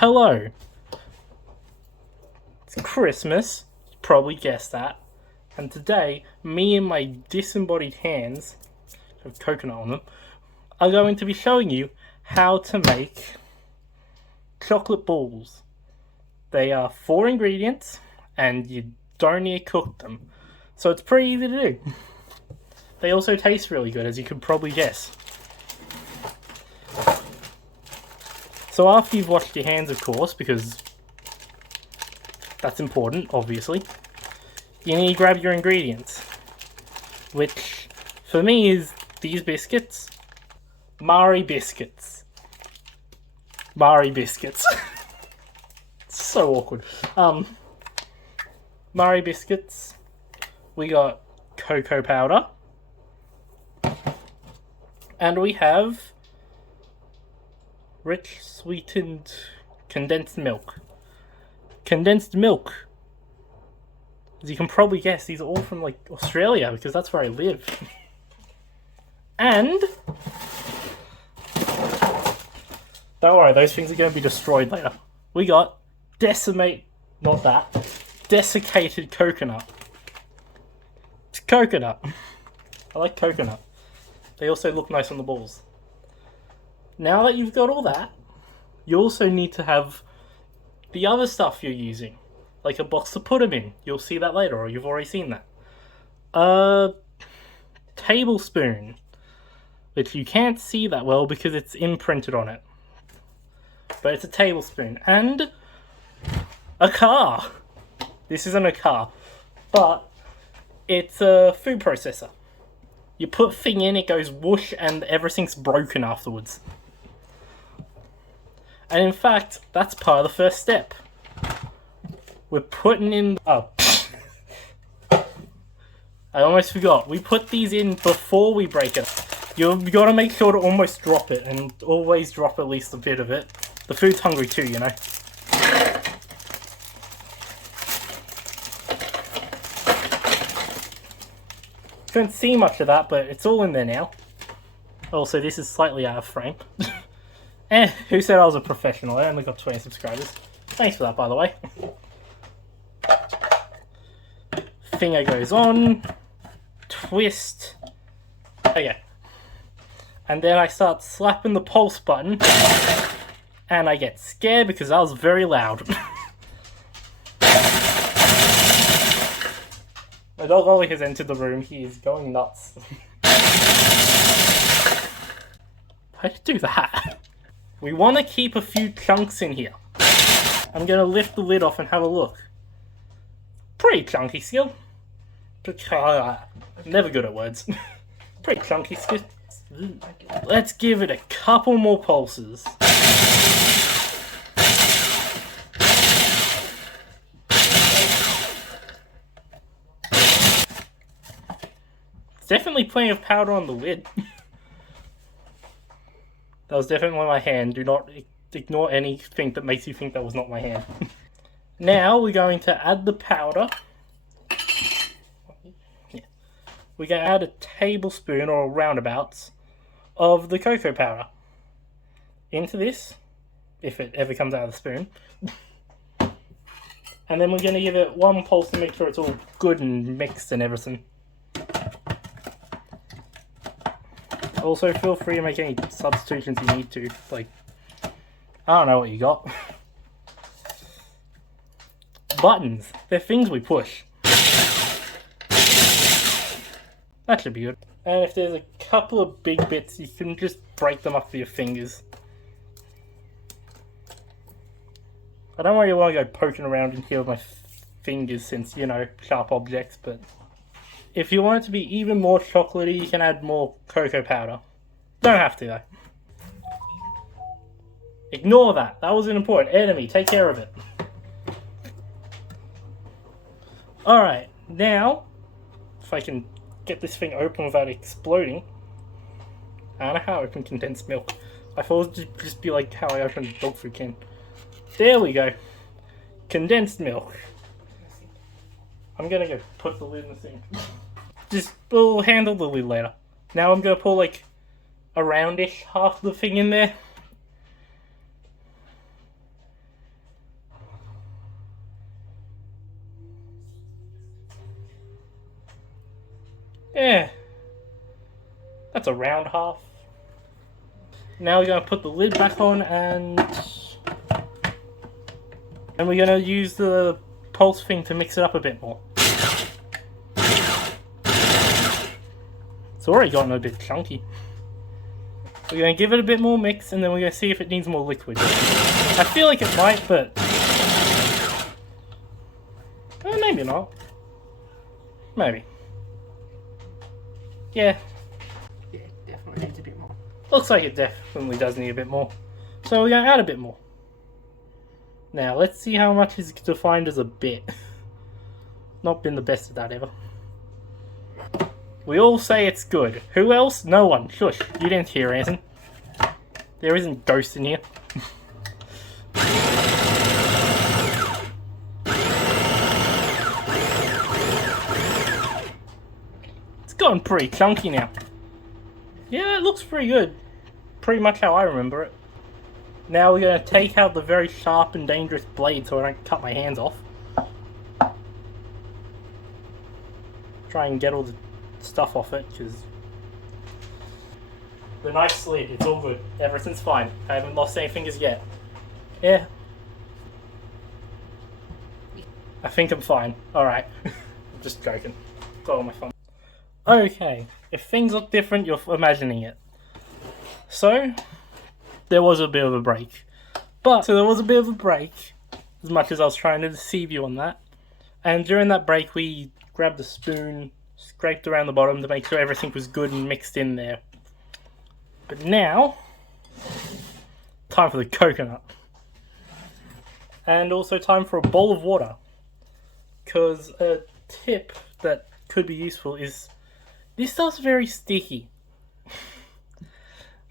Hello. It's Christmas. You probably guessed that. And today, me and my disembodied hands, have coconut on them, are going to be showing you how to make chocolate balls. They are 4 ingredients, and you don't need to cook them. So it's pretty easy to do. They also taste really good, as you could probably guess. So after you've washed your hands, of course, because that's important, obviously, you need to grab your ingredients, which for me is these biscuits. Marie biscuits. Marie biscuits. So awkward. Marie biscuits. We got cocoa powder. And we have rich sweetened condensed milk. Condensed milk. As you can probably guess, these are all from like Australia because that's where I live. And don't worry, those things are going to be destroyed later. We got desiccated coconut. It's coconut. I like coconut. They also look nice on the balls. Now that you've got all that, you also need to have the other stuff you're using, like a box to put them in. You'll see that later, or you've already seen that. A tablespoon, which you can't see that well because it's imprinted on it. But it's a tablespoon. And a car. This isn't a car, but it's a food processor. You put thing in, it goes whoosh, and everything's broken afterwards. And in fact, that's part of the first step. We're putting in... Oh. I almost forgot. We put these in before we break it. You've got to make sure to almost drop it, and always drop at least a bit of it. The food's hungry too, you know. Couldn't see much of that, but it's all in there now. Also, this is slightly out of frame. Who said I was a professional? I only got 20 subscribers. Thanks for that, by the way. Finger goes on. Twist. Okay. And then I start slapping the pulse button. And I get scared because that was very loud. My dog Ollie has entered the room. He is going nuts. Why'd you do that? We want to keep a few chunks in here. I'm going to lift the lid off and have a look. Pretty chunky still. Never good at words. Pretty chunky still. Let's give it a couple more pulses. Definitely plenty of powder on the lid. That was definitely my hand. Do not ignore anything that makes you think that was not my hand. Now we're going to add the powder. Yeah. We're going to add a tablespoon or roundabouts of the cocoa powder into this, if it ever comes out of the spoon. And then we're going to give it one pulse to make sure it's all good and mixed and everything. Also, feel free to make any substitutions you need to. Like, I don't know what you got. Buttons. They're things we push. That should be good. And if there's a couple of big bits, you can just break them up with your fingers. I don't really want to go poking around in here with my fingers since, you know, sharp objects, but... If you want it to be even more chocolatey, you can add more cocoa powder. Don't have to, though. Ignore that. That was an important enemy. Take care of it. Alright, now, if I can get this thing open without exploding. I don't know how I open condensed milk. I thought it would just be like how I open a dog food can. There we go. Condensed milk. I'm gonna go put the lid in the sink. We'll handle the lid later. Now I'm gonna pour like a roundish half of the thing in there. Yeah, that's a round half. Now we're going to put the lid back on and we're going to use the pulse thing to mix it up a bit more. It's already gotten a bit chunky. We're going to give it a bit more mix and then we're going to see if it needs more liquid. I feel like it might, but maybe not. Maybe. Yeah. Yeah, definitely needs a bit more. Looks like it definitely does need a bit more. So we're going to add a bit more. Now, let's see how much is defined as a bit. Not been the best at that ever. We all say it's good. Who else? No one. Shush. You didn't hear anything. There isn't ghosts in here. It's gotten pretty chunky now. Yeah, it looks pretty good. Pretty much how I remember it. Now we're going to take out the very sharp and dangerous blade so I don't cut my hands off. Try and get all the stuff off it, because the knife slid, it's all good. Everything's fine. I haven't lost any fingers yet. Yeah. I think I'm fine. Alright. I'm just joking. It's all my fun. Okay. If things look different, you're imagining it. So, there was a bit of a break. So there was a bit of a break, as much as I was trying to deceive you on that. And during that break, we grabbed a spoon, scraped around the bottom to make sure everything was good and mixed in there. But now, time for the coconut. And also time for a bowl of water. Because a tip that could be useful is, this stuff's very sticky.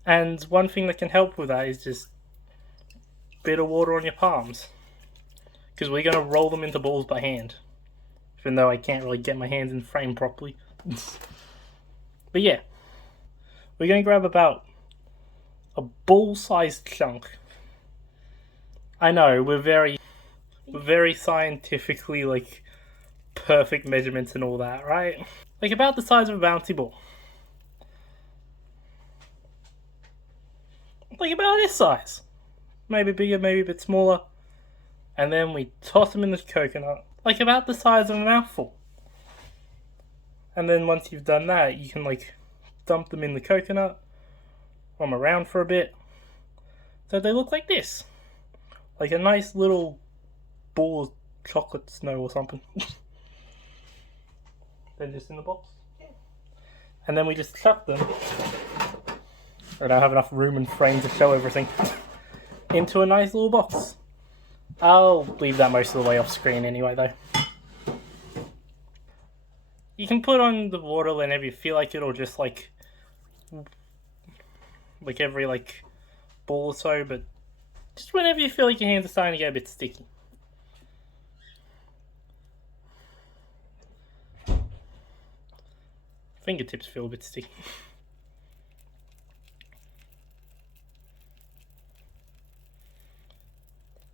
And one thing that can help with that is just a bit of water on your palms. Because we're going to roll them into balls by hand. Even though I can't really get my hands in frame properly. But yeah. We're going to grab about a ball-sized chunk. I know, we're very scientifically, like, perfect measurements and all that, right? Like about the size of a bouncy ball. Like about this size. Maybe bigger, maybe a bit smaller. And then we toss them in the coconut. Like about the size of a mouthful. And then once you've done that, you can like dump them in the coconut. Run them around for a bit. So they look like this. Like a nice little ball of chocolate snow or something. They're just in the box. And then we just chuck them. I don't have enough room and frame to show everything. Into a nice little box. I'll leave that most of the way off screen anyway though. You can put on the water whenever you feel like it, or just like every like ball or so, but just whenever you feel like your hands are starting to get a bit sticky. Fingertips feel a bit sticky.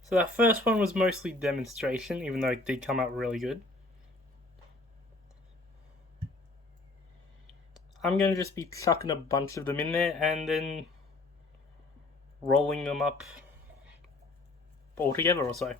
So that first one was mostly demonstration, even though it did come out really good. I'm going to just be chucking a bunch of them in there and then rolling them up all together or so.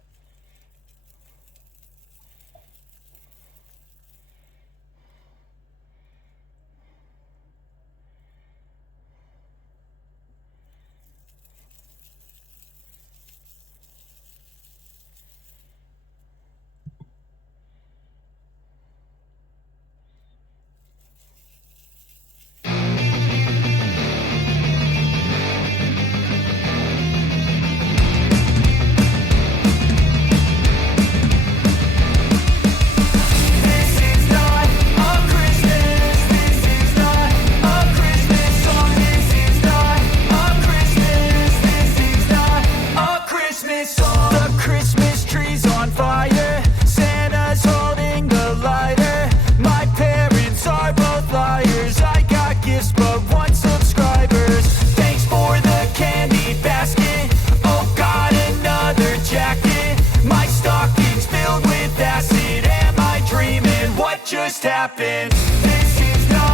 Just happened. This is not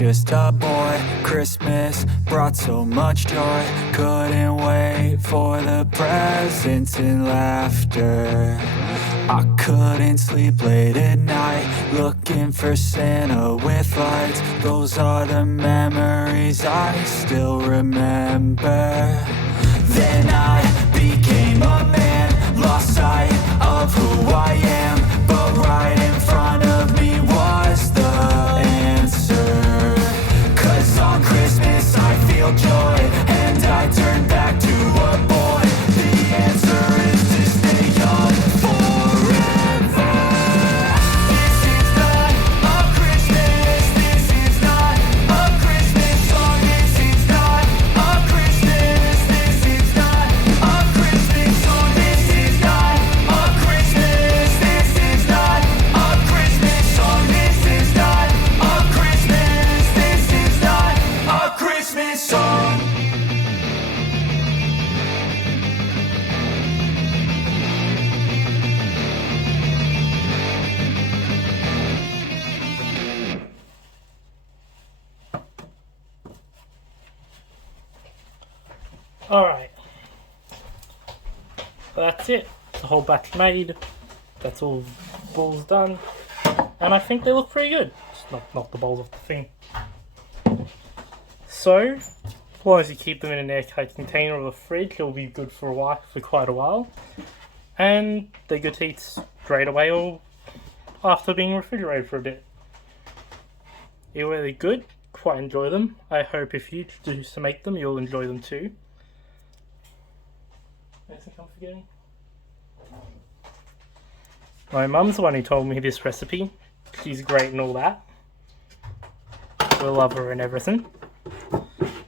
just a boy. Christmas brought so much joy. Couldn't wait for the presents and laughter. I couldn't sleep late at night, looking for Santa with lights. Those are the memories I still remember. Then I became a man, lost sight of who I am, but right in front of me was the answer. 'Cause on Christmas I feel joy, and I turn back to a boy. The answer is to stay young forever. This is not a Christmas, this is not a Christmas song. This is not a Christmas, this is not a Christmas song. This is not a Christmas, this is not a Christmas song. This is not a Christmas, this is not a Christmas song. Alright. That's it. The whole batch made. That's all balls done. And I think they look pretty good. Just knock the balls off the thing. So, as long as you keep them in an airtight container or the fridge, they'll be good for quite a while. And they're good to eat straight away or after being refrigerated for a bit. They're really good. Quite enjoy them. I hope if you choose to make them, you'll enjoy them too. Anything I'm forgetting? My mum's the one who told me this recipe. She's great and all that. We'll love her and everything.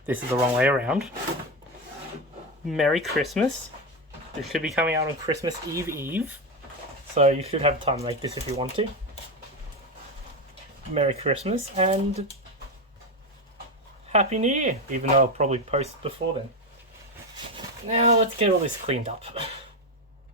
This is the wrong way around. Merry Christmas. This should be coming out on Christmas Eve. So you should have time to make this if you want to. Merry Christmas and Happy New Year, even though I'll probably post before then. Now let's get all this cleaned up.